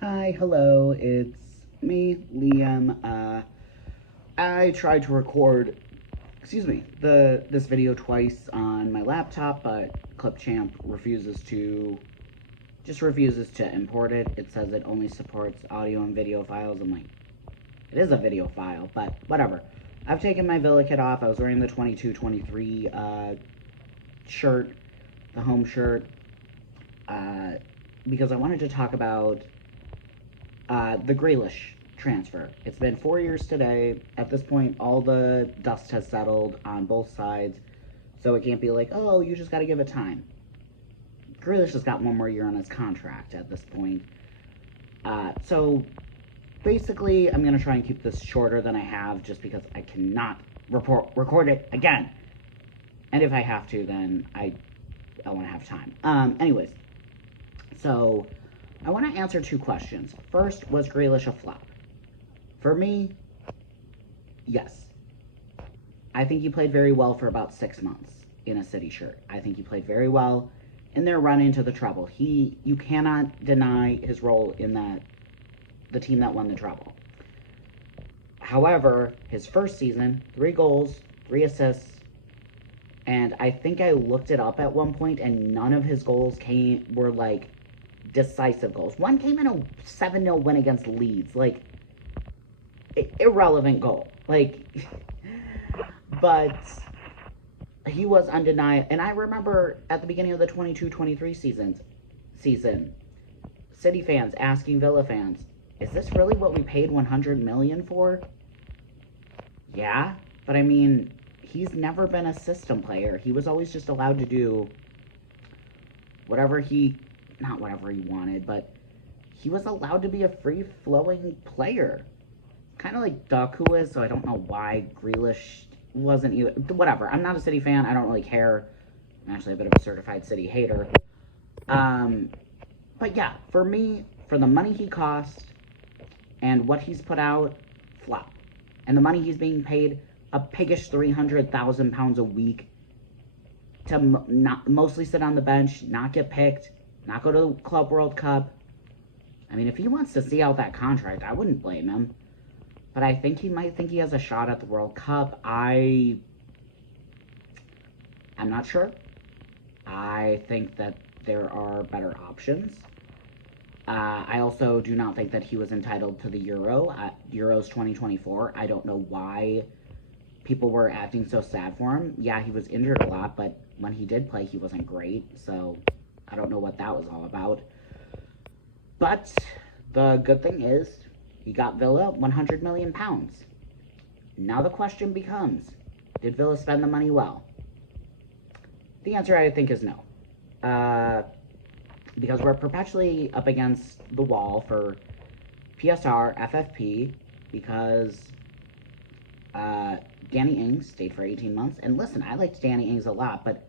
Hi, hello, it's me, Liam. I tried to record, this video twice on my laptop, but clipchamp refuses to import it. It says it only supports audio and video files. I'm like, it is a video file, but whatever. I've taken my Villa kit off. I was wearing the 22-23 shirt, the home shirt, uh, because I wanted to talk about the Grealish transfer. It's been 4 years today. At this point, all the dust has settled on both sides, so it can't be like, oh, you just got to give it time. Grealish has got one more year on his contract at this point. So basically, I'm going to try and keep this shorter than I have just because I cannot record it again. And if I have to, then I want to have time. Anyways, so I want to answer two questions. First, was Grealish a flop? For me, yes. I think he played very well for about 6 months in a City shirt. I think he played very well in their run into the treble. You cannot deny his role in the team that won the treble. However, his first season, 3 goals, 3 assists, and I think I looked it up at one point, and none of his goals were like decisive goals. One came in a 7-0 win against Leeds. Like, irrelevant goal. Like, but he was undeniable. And I remember at the beginning of the 22-23 season, City fans asking Villa fans, is this really what we paid 100 million for? Yeah, but I mean, he's never been a system player. He was always just allowed to do not whatever he wanted, but he was allowed to be a free-flowing player. Kind of like Doku is, so I don't know why Grealish wasn't either. Whatever, I'm not a City fan. I don't really care. I'm actually a bit of a certified City hater. But yeah, for me, for the money he cost and what he's put out, flop. And the money he's being paid, a piggish £300,000 a week to not mostly sit on the bench, not get picked, not go to the Club World Cup. I mean, if he wants to see out that contract, I wouldn't blame him. But I think he might think he has a shot at the World Cup. I'm not sure. I think that there are better options. I also do not think that he was entitled to the Euro. Euros 2024. I don't know why people were acting so sad for him. Yeah, he was injured a lot, but when he did play, he wasn't great. So I don't know what that was all about. But the good thing is, he got Villa £100 million. Now the question becomes, did Villa spend the money well? The answer, I think, is no. Because we're perpetually up against the wall for PSR, FFP, because Danny Ings stayed for 18 months. And listen, I liked Danny Ings a lot, but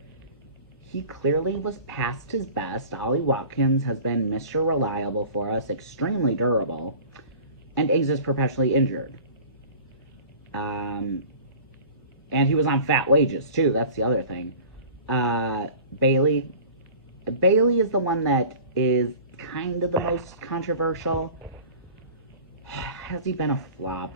he clearly was past his best. Ollie Watkins has been Mr. Reliable for us, extremely durable. And Ings is perpetually injured. And he was on fat wages, too. That's the other thing. Bailey is the one that is kind of the most controversial. Has he been a flop?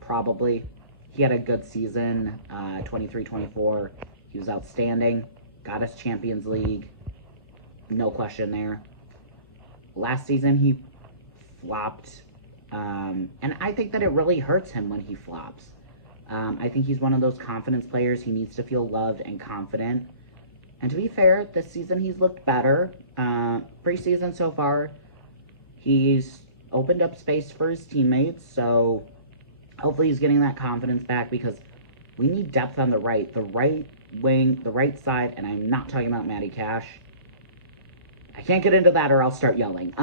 Probably. He had a good season, 23-24. He was outstanding. Got us Champions League. No question there. Last season, he flopped. And I think that it really hurts him when he flops. I think he's one of those confidence players. He needs to feel loved and confident. And to be fair, this season he's looked better. Preseason so far, he's opened up space for his teammates. So hopefully he's getting that confidence back, because we need depth on the right wing, the right side. And I'm not talking about Matty Cash. I can't get into that or I'll start yelling.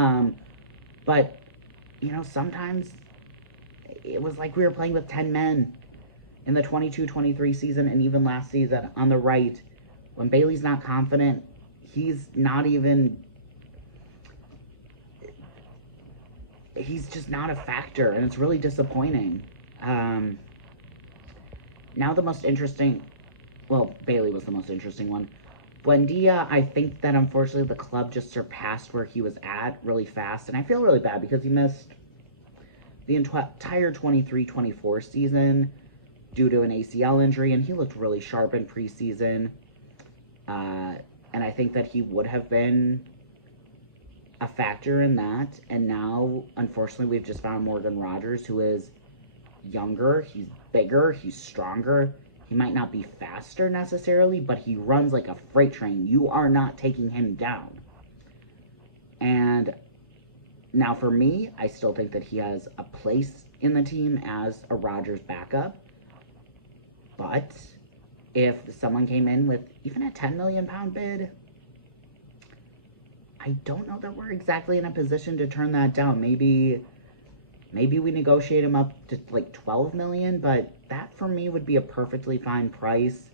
But, you know, sometimes it was like we were playing with 10 men in the 22-23 season and even last season on the right. When Bailey's not confident, he's just not a factor, and it's really disappointing. Now the most interesting, well, Bailey was the most interesting one. Buendia, I think that unfortunately the club just surpassed where he was at really fast, and I feel really bad because he missed the entire 23-24 season due to an ACL injury, and he looked really sharp in preseason. And I think that he would have been a factor in that. And now, unfortunately, we've just found Morgan Rogers, who is younger, he's bigger, he's stronger. He might not be faster necessarily, but he runs like a freight train. You are not taking him down. And now for me, I still think that he has a place in the team as a Rogers backup. But if someone came in with even a £10 million bid, I don't know that we're exactly in a position to turn that down. Maybe we negotiate him up to like 12 million, but that for me would be a perfectly fine price.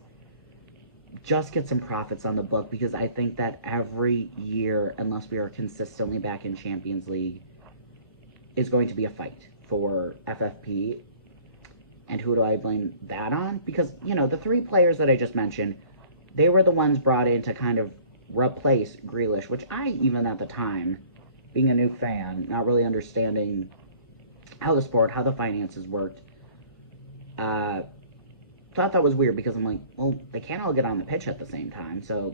Just get some profits on the book, because I think that every year, unless we are consistently back in Champions League, is going to be a fight for FFP. And who do I blame that on? Because, you know, the three players that I just mentioned, they were the ones brought in to kind of replace Grealish, which I, even at the time, being a new fan, not really understanding how the sport, how the finances worked, thought that was weird, because I'm like, well, they can't all get on the pitch at the same time, so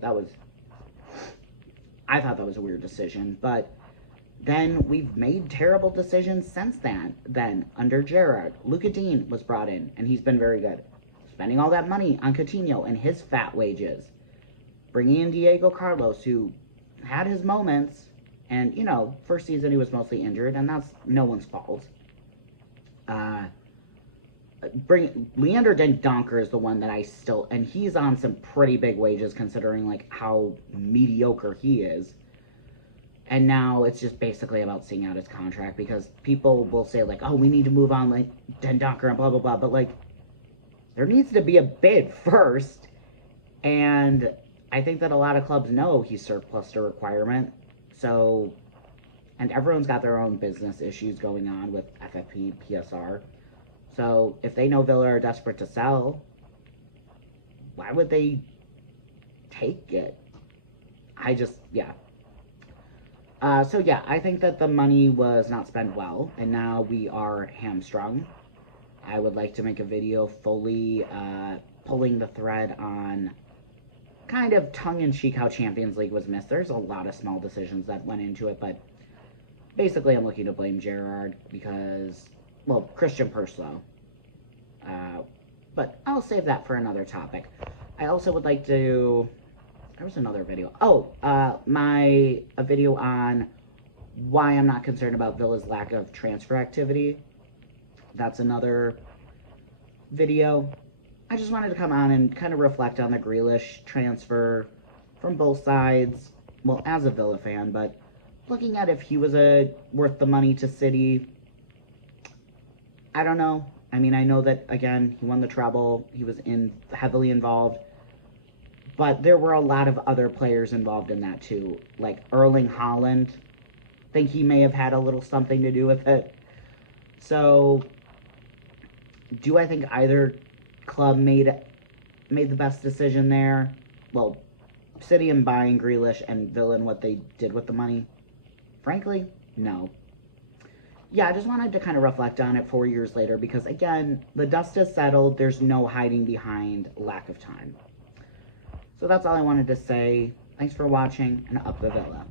I thought that was a weird decision. But then we've made terrible decisions since then under Gerrard. Luka Dean was brought in, and he's been very good. Spending all that money on Coutinho and his fat wages. Bringing in Diego Carlos, who had his moments, and, you know, first season he was mostly injured, and that's no one's fault. Leander Dendoncker is the one that I still, and he's on some pretty big wages considering, like, how mediocre he is. And now it's just basically about seeing out his contract, because people will say, like, oh, we need to move on, like, Dendoncker and blah, blah, blah. But, like, there needs to be a bid first. And I think that a lot of clubs know he's surplus to requirement. So, and everyone's got their own business issues going on with FFP, PSR. So, if they know Villa are desperate to sell, why would they take it? Yeah. So yeah, I think that the money was not spent well, and now we are hamstrung. I would like to make a video fully pulling the thread on kind of tongue-in-cheek how Champions League was missed. There's a lot of small decisions that went into it, but basically I'm looking to blame Gerrard because, well, Christian Purslow. But I'll save that for another topic. I also would like to... There was another video. Oh, a video on why I'm not concerned about Villa's lack of transfer activity. That's another video. I just wanted to come on and kind of reflect on the Grealish transfer from both sides. Well, as a Villa fan, but looking at if he was worth the money to City, I don't know. I mean, I know that, again, he won the treble. He was heavily involved. But there were a lot of other players involved in that too. Like Erling Haaland. I think he may have had a little something to do with it. So, do I think either club made the best decision there? Well, City and buying Grealish, and Villa and what they did with the money? Frankly, no. Yeah, I just wanted to kind of reflect on it 4 years later because, again, the dust has settled. There's no hiding behind lack of time. So that's all I wanted to say. Thanks for watching, and up the Villa.